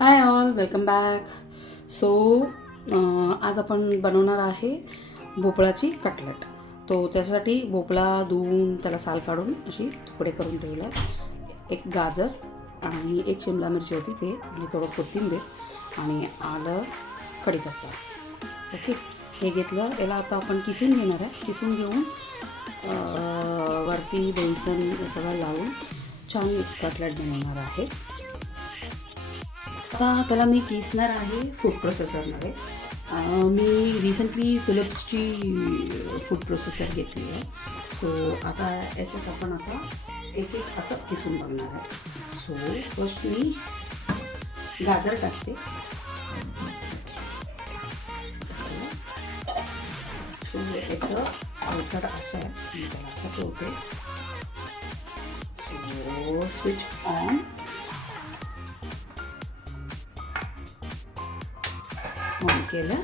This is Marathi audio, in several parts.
Hi all, welcome back. So आज आपण बनवणार आहे भोपळाची कटलेट. तो त्यासाठी भोपळा धुवून त्याला साल काढून अशी तुकडे करून ठेवला. एक गाजर आणि एक शिमला मिरची होती ते, आणि थोडं कोथिंबीर आणि आलं, कढीपत्ता. ओके, हे घेतलं. याला आता आपण किसून घेणार आहे. किसून घेऊन वरती बेसन सगळं लावून छान कटलेट बनवणार आहे. आता त्याला मी किसणार आहे फूड प्रोसेसरमध्ये. मी रिसेंटली फिलिप्सची फूड प्रोसेसर घेतली आहे. सो आता याच्यात आपण आता एक एक असं किसून बघणार आहे. सो फर्स्ट मी गाजर टाकते. सो याचं अवतड असं आहे, मी त्याला असं ठेवते. So switch on. ऑन केलं.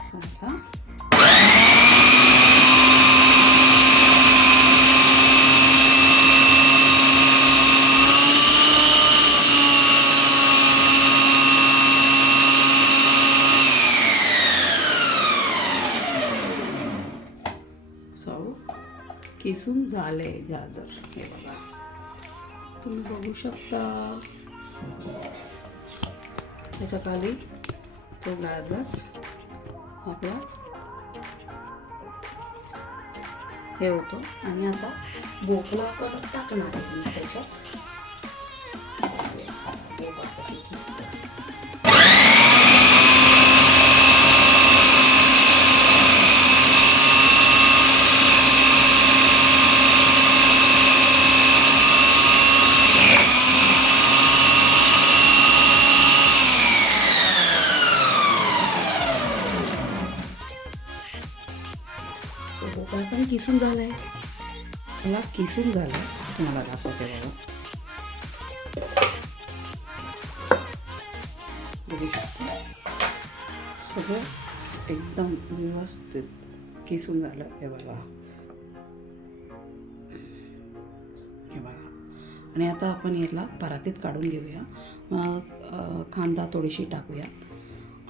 सो आता किसून झाले गाजर. हे बघा, तुम्ही बघू शकता त्याच्या खाली तो गाजर आपला हे होतो. आणि आता भोपळा पण टाकणार आहे मी त्याच्यात. भोपळा पण किसून झालाय. मला किसून झालाय, तुम्हाला दाखवते बघा. बघू शकता सगळं एकदम व्यवस्थित किसून झालं. हे बघा, हे बघा. आणि आता आपण याला परातीत काढून घेऊया. कांदा थोडीशी टाकूया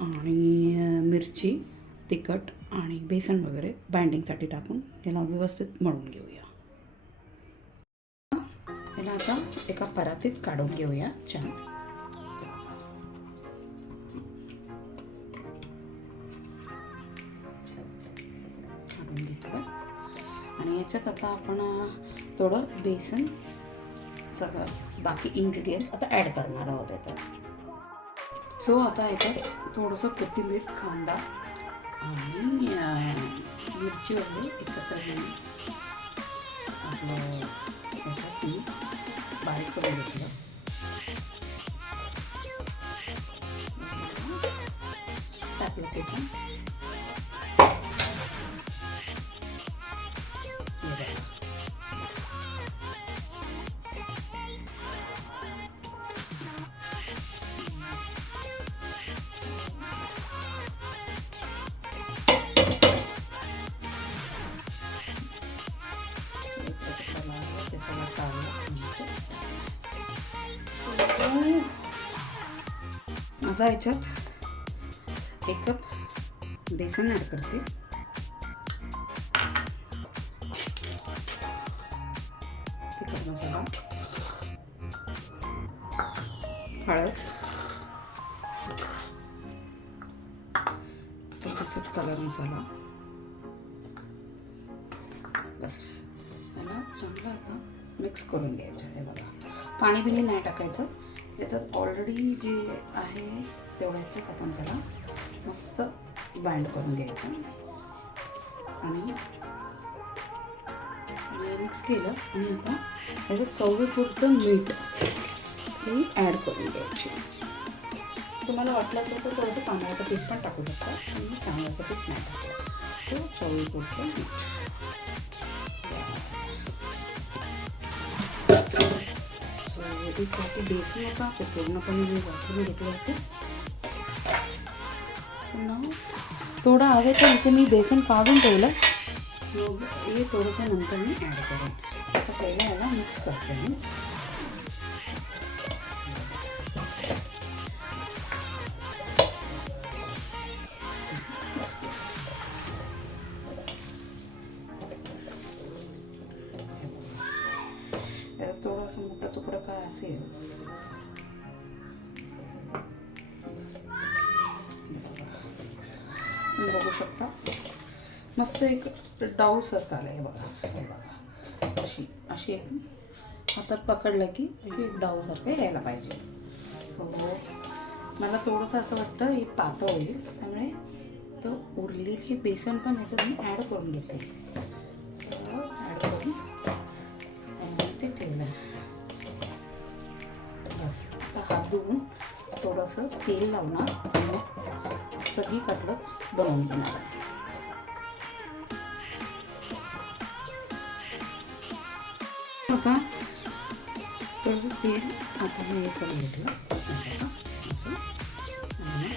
आणि मिरची, तिखट आणि बेसन वगैरे बाइंडिंगसाठी टाकून याला व्यवस्थित मळून घेऊया. याला आता एका परातीत काढून घेऊया. छान काढून घेतलं. आणि याच्यात आता आपण थोडं बेसन, सगळं बाकी इन्ग्रेडियंट्स आता ॲड करणार आहोत याच्यात. सो आता याच्यात थोडंसं कोथिंबीर, कांदा आणि मिरची वगैरे एकत्र घेऊन आपलं याच्यात मी बारीक करून घेतलं. टाकलं ते पण. आता याच्यात 1 कप बेसन ॲड करते. तिखट मसाला, हळद, थोडंसं कलर मसाला. बस याला चांगलं आता मिक्स करून घ्यायचं. हे बघा, पाणी बिणी नाही टाकायचं. याच्यात ऑलरेडी जे आहे तेवढ्याच्यात आपण त्याला मस्त बाइंड करून घ्यायचं. आणि मिक्स केलं. आणि आता त्याच्यात चवीपुरतं मीठ हे ॲड करून घ्यायचे. तुम्हाला वाटलं असेल तर थोडंसं तांदळाचं पीठ पण टाकू शकता. आणि तांदळाचं पीठ नाही टाकलं तो चवीपुरतं मीठ. बेसन होता ते पूर्णपणे मी वापरून घेतले होते. थोडं हवे तर इथे मी बेसन काढून ठेवलं. मग हे थोडंसं नंतर मी ॲड करेन. आता पहिला याला मिक्स करते मी. मोठा तुकडा काय असेल बघू शकता. मस्त एक डाऊ सारखं आलं आहे बघा. हे बघा अशी अशी एक हातात पकडलं की अशी एक डाऊ सारखं यायला पाहिजे. हो मला थोडंसं असं वाटतं हे पातळ होईल, त्यामुळे तो उरलेली बेसन पण ह्याच्यात मी ॲड करून घेते. ॲड करून ते ठेवलं. बस आता हात धुवून थोडंसं तेल लावणार आणि सगळी कटलच बनवून घेणार आहे. आता तर तेल आता मी हे करून घेतलं असं आणि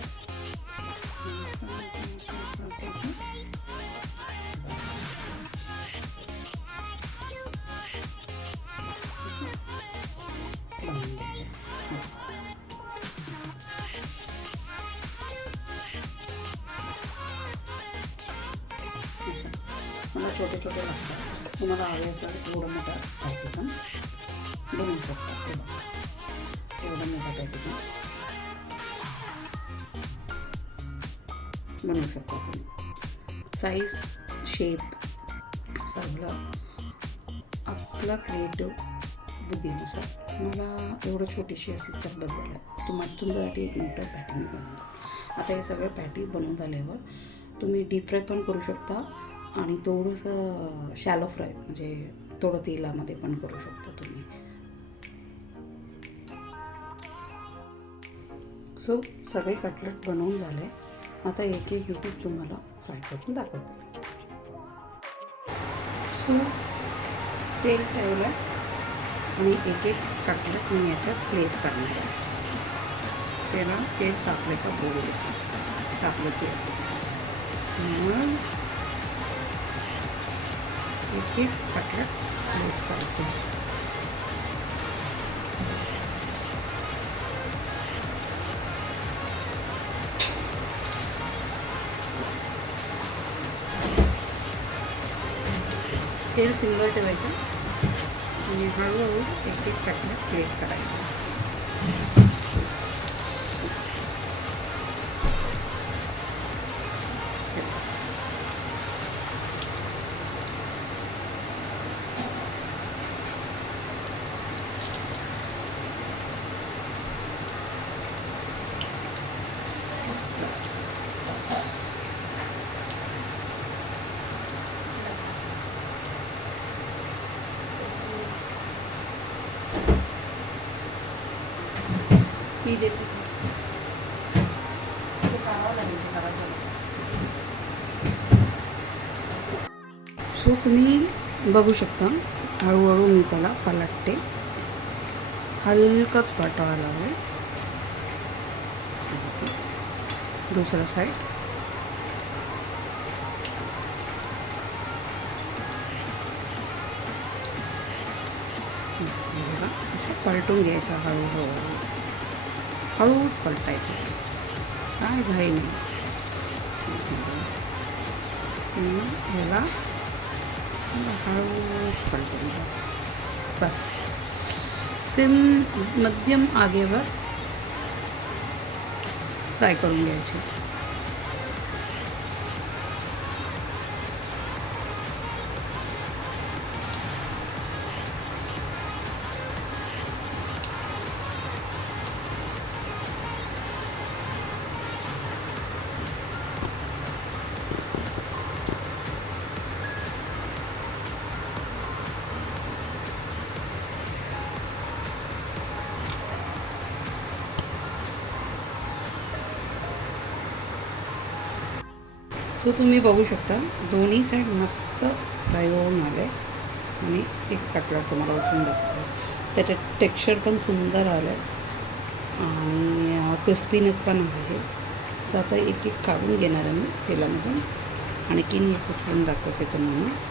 मला छोटे छोटे लागतात. तुम्हाला हवे असेल थोडं मोठं पॅकेट पण बनवू शकता. थोडं मोठं पॅकेट बनवू शकता तुम्ही. साईज शेप सगळं आपला क्रिएटिव्ह बुद्धीनुसार. मला एवढं छोटीशी असली तर बदल तुमच्यासाठी एक मोठं पॅटी मी बनवतो. आता हे सगळे पॅटी बनवून झाल्यावर तुम्ही डीप फ्राय पण करू शकता आणि थोडंसं शॅलो फ्राय म्हणजे थोडं तेलामध्ये पण करू शकता तुम्ही. सो सगळे कटलेट बनवून झाले. आता एक एक तुम्हाला फ्राय करून दाखवते. सो तेल ठेवलं आणि एक एक कटलेट मी याच्यात प्लेस करणार आहे. त्याला तेल टाकले का बोल टाकलं तेल मग एक एक कटलेट प्लेस करते. तेल सिंगल ठेवायचं आणि हळूहळू एक एक कटलेट प्लेस करायचं. मी देते करावं लागेल ते करायचं. सो तुम्ही बघू शकता हळूहळू मी त्याला पलटते. हलकाच पलटावा लागेल. दुसरा साईड असं पलटून घ्यायचं. हळूहळू हळूच पलटायचं, काय घाई नाही. ह्याला हळूच पलटून घ्या. बस सिम मध्यम आगेवर फ्राय करून घ्यायचे. सो तुम्ही बघू शकता दोन्ही साईड मस्त फ्राय होऊन आले आणि एक कटलेट तुम्हाला उचलून दाखवतो. त्याच्यात टेक्स्चर पण सुंदर आलं आहे आणि क्रिस्पीनेस पण आहे. तर आता एक एक काढून घेणार आहे मी तेलामधून आणि किनी एक उचलून दाखवते तुम्हाला.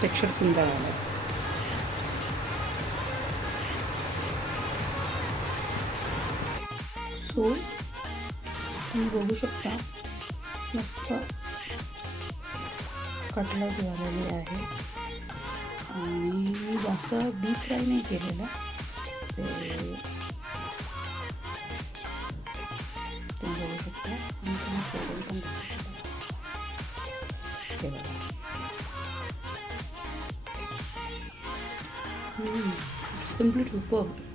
टेक्स्चर सुंदर आलं. सो तुम्ही बघू शकता मस्त कटलेट झालेली आहे आणि जास्त डीप फ्राय नाही केलेलं ते तुम्ही बघू शकता आणि तुम्ही सोडून पण बघू शकता ते बघा सिम्पली सुपर